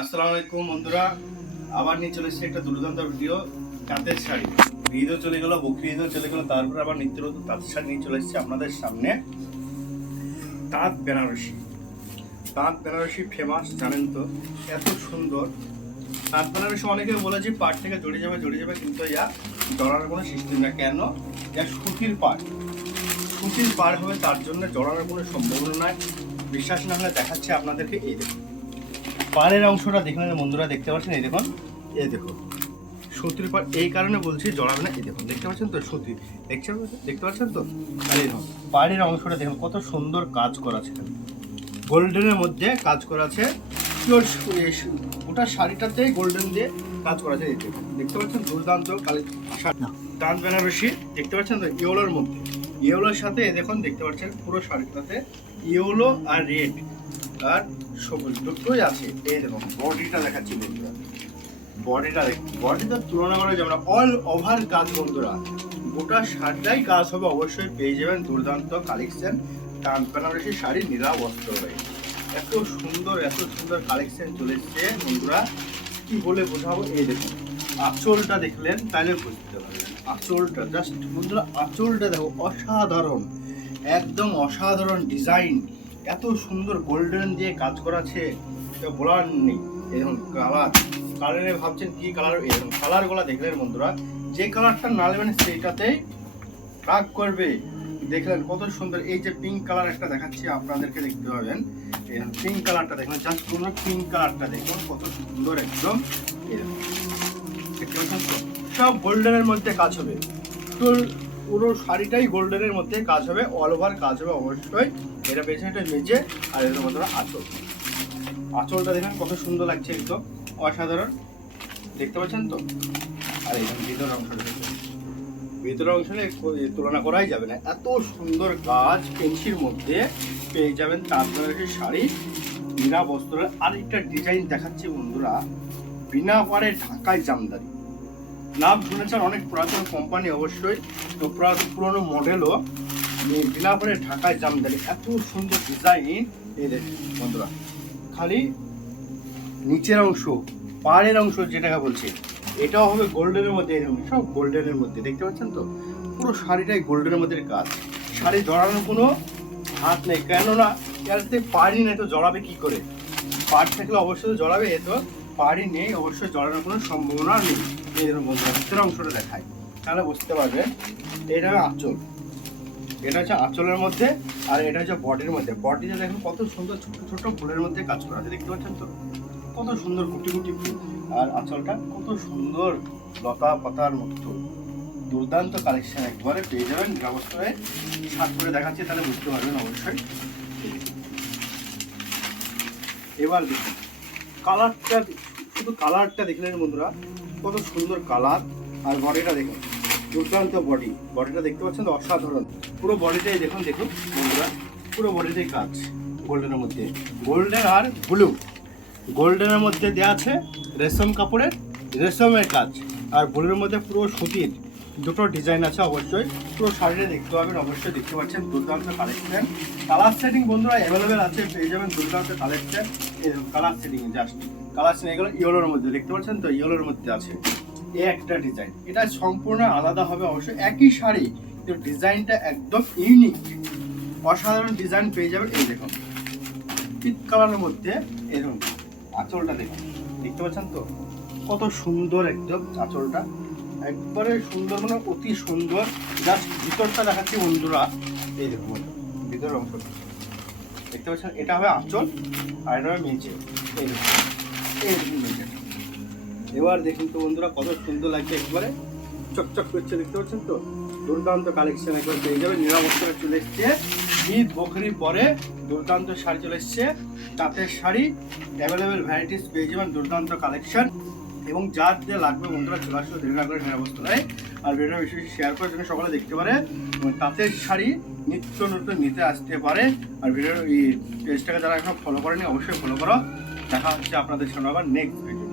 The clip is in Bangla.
আসসালামু আলাইকুম বন্ধুরা, আবার নিয়ে চলে এসেছি একটা দুর্দান্ত ভিডিও। তাঁতের শাড়ি ঈদও চলে গেল, বকরি ঈদও চলে গেল, তারপরে আবার নিত্য নতুন তাঁতের শাড়ি নিয়ে চলে এসেছি আপনাদের সামনে। তাঁত বেনারসি, তাঁত বেনারসি ফেমাস জানেন তো, এত সুন্দর তাঁত বেনারসি। অনেকে বলেছে পাট থেকে জড়ে যাবে, কিন্তু ইয়া জড়ানোর কোনো সিস্টেম না। কেন? ইয়া সুতির পাট, সুতির পাড় হবে, তার জন্য জড়ানোর কোনো সম্ভাবনা নাই। বিশ্বাস না হলে দেখাচ্ছে আপনাদেরকে। এই দেখুন পাড়ের অংশটা দেখুন বন্ধুরা, দেখতে পাচ্ছেন? এই দেখুন, এই দেখুন সুতির পাড়। এই কারণে বলছি জড়াবে না। এই দেখুন, দেখতে পাচ্ছেন তো সুতি, দেখতে পাচ্ছেন তো? আর এই দেখুন পাড়ের অংশটা দেখুন কত সুন্দর কাজ করা আছে, গোল্ডেনের মধ্যে কাজ করা আছে। পিওর গোটা শাড়িটাতেই গোল্ডেন দিয়ে কাজ করা আছে। এই দেখুন, দেখতে পাচ্ছেন দুর্দান্ত কালি শাড়ি, তাঁত বেনারসি। দেখতে পাচ্ছেন তো ইয়েলোর মধ্যে, ইয়েলোর সাথে দেখুন, দেখতে পাচ্ছেন পুরো শাড়িটাতে ইয়েলো আর রেড আর সবুজ দুটোই আছে। এই দেখুন বডিটা দেখাচ্ছি বন্ধুরা, বডিটা দেখুন, বডিটা তুলনা করা যাবে না। অল ওভার কাজ বন্ধুরা, গোটা শাড়িটাই কাজ হবে। অবশ্যই পেয়ে যাবেন দুর্দান্ত কালেকশন তাঁত বেনারসি শাড়ি নীলা বস্ত্র হয়ে। এত সুন্দর কালেকশন চলে এসছে বন্ধুরা, কি বলে বোঝাবো। এই দেখুন আঁচলটা দেখলেন তাহলে বুঝতে পারবেন। আঁচলটা জাস্ট বন্ধুরা, আঁচলটা দেখো অসাধারণ, একদম অসাধারণ ডিজাইন। এত সুন্দর গোল্ডেন দিয়ে কাজ করা আছে, বলার নেই। এরকম কালারে ভাবছেন কি কালার, এরকম কালার গুলা দেখলেন বন্ধুরা, যে কালারটা না নেবেন সেইটাতেই রাগ করবে। দেখলেন কত সুন্দর। এই যে পিঙ্ক কালার একটা দেখাচ্ছি আপনাদেরকে, দেখতে পাবেন পিঙ্ক কালারটা দেখুন, জাস্ট পুরো পিঙ্ক কালারটা দেখুন কত সুন্দর একদম। দেখতে পাচ্ছেন তো, সব গোল্ডেনের মধ্যে কাজ হবে, পুরো শাড়িটাই গোল্ডেনের মধ্যে কাজ হবে, অল ওভার কাজ হবে অবশ্যই। এটা পেছনেটা মেজে, আর এর মধ্যে আঁচল, আঁচলটা দেখেন কত সুন্দর লাগছে, একদম অসাধারণ। দেখতে পাচ্ছেন তো? আর এই ভিতর অংশটা, ভিতর অংশে তুলনা করাই যাবে না, এত সুন্দর কাজ। পেন্সির মধ্যে পেয়ে যাবেন তাঁত বেনারসি শাড়ি বিনা বস্ত্রের। আরেকটা ডিজাইন দেখাচ্ছি বন্ধুরা, বিনা পাড়ে ঢাকায় জামদানি। নাম শুনেছেন, অনেক পুরাতন কোম্পানি অবশ্যই, তো পুরোনো মডেলও বিনা পাড়ে ঢাকায় জামদানি। এত সুন্দর ডিজাইন। এই দেখুন বন্ধুরা, খালি নিচের অংশ, পাড়ের অংশ যেটাকে বলছে, এটাও হবে গোল্ডেনের মধ্যে। এরকম সব গোল্ডেনের মধ্যে, দেখতে পাচ্ছেন তো? পুরো শাড়িটাই গোল্ডেনের মধ্যে কাজ। শাড়ি জড়ানোর কোনো হাত নেই, কেননা এতে পাড়ি নেই, তো জড়াবে কি করে? পাড় থাকলে অবশ্যই জড়াবে, এ তো পাড়ি নেই, অবশ্যই জড়ানোর কোনো সম্ভাবনা নেই। এরকম বন্ধুরা ভিতরের অংশটা দেখায়, তাহলে বুঝতে পারবেন। এটা হবে আঁচল, এটা হচ্ছে আঁচলের মধ্যে, আর এটা হচ্ছে বডির মধ্যে। বডিটা দেখুন কত সুন্দর, ছোট ছোট ফুলের মধ্যে কাজ করা আছে, দেখতে পাচ্ছেন তো? কত সুন্দর গুটি গুটি ফুল। আর আঁচলটা কত সুন্দর লতা পাতার মতো। দুর্দান্ত কালেকশন, একবারে পেয়ে যাবেন ব্যবস্থায়। শার্ট করে দেখাচ্ছি, তাহলে বুঝতে পারবেন অবশ্যই। এবার দেখুন কালারটা, শুধু কালারটা দেখলেন বন্ধুরা, কত সুন্দর কালার। আর বডিটা দেখুন, দুর্দান্ত বডি, বডিটা দেখতে পাচ্ছেন তো? অসাধারণ। পুরো বডিটাই দেখুন, দেখুন বন্ধুরা, পুরো বডিটাই কাজ গোল্ডেনের মধ্যে। গোল্ডেন আর ব্লু, গোল্ডেনের মধ্যে দেওয়া আছে রেশম কাপড়ের, রেশমের কাজ, আর ব্লুর মধ্যে পুরো সুতির দুটো ডিজাইন আছে। অবশ্যই পুরো শাড়িটা দেখতে পাবেন, অবশ্যই দেখতে পাচ্ছেন দুর্দান্ত কালেকশন। কালার সেটিং বন্ধুরা অ্যাভেলেবেল আছে, পেয়ে যাবেন দুর্দান্ত collection. Colour setting, just colour setting এগুলো ইয়েলোর মধ্যে, দেখতে পাচ্ছেন তো? ইয়েলোর মধ্যে আছে এই একটা ডিজাইন, এটা সম্পূর্ণ আলাদা হবে অবশ্যই। একই শাড়ি কিন্তু ডিজাইনটা একদম ইউনিক, অসাধারণ ডিজাইন পেয়ে যাবেন। এই দেখুন পিঙ্ক কালারের মধ্যে এরকম আঁচলটা দেখুন, দেখতে পাচ্ছেন তো? কত সুন্দর একদম আঁচলটা, একবারে সুন্দর, মানে অতি সুন্দর। জাস্ট ভিতরটা দেখাচ্ছি বন্ধুরা, এই দেখুন ভিতরের অংশটা দেখতে পাচ্ছেন? এটা হবে আঁচল, আর এটা হবে মেঝে। এই দেখুন, এই দেখুন মেঝে। এবার দেখুন তো বন্ধুরা, কত সুন্দর লাগছে, একবারে চকচক করছে, দেখতে পাচ্ছেন তো? দুর্দান্ত কালেকশন একবার পেয়ে যাবে। নিরাপত্তা চলে এসছে, ঈদ বকরি পরে দুর্দান্ত শাড়ি চলে এসছে। তাঁতের শাড়ি অ্যাভেলেবেল ভ্যারাইটিস পেয়ে যাবেন, দুর্দান্ত কালেকশন। এবং যার যে লাগবে বন্ধুরা চলে আসলে দেরি না করে নিরাপত্তায়। আর ভিডিও বেশি বেশি শেয়ার করার জন্য সকলে দেখতে পারে। তাঁতের শাড়ি নিত্য নতুন নিতে আসতে পারে। আর ভিডিওর এই পেজটাকে যারা এখন ফলো করেনি অবশ্যই ফলো করো। দেখা হচ্ছে আপনাদের সামনে আবার নেক্সট ভিডিও।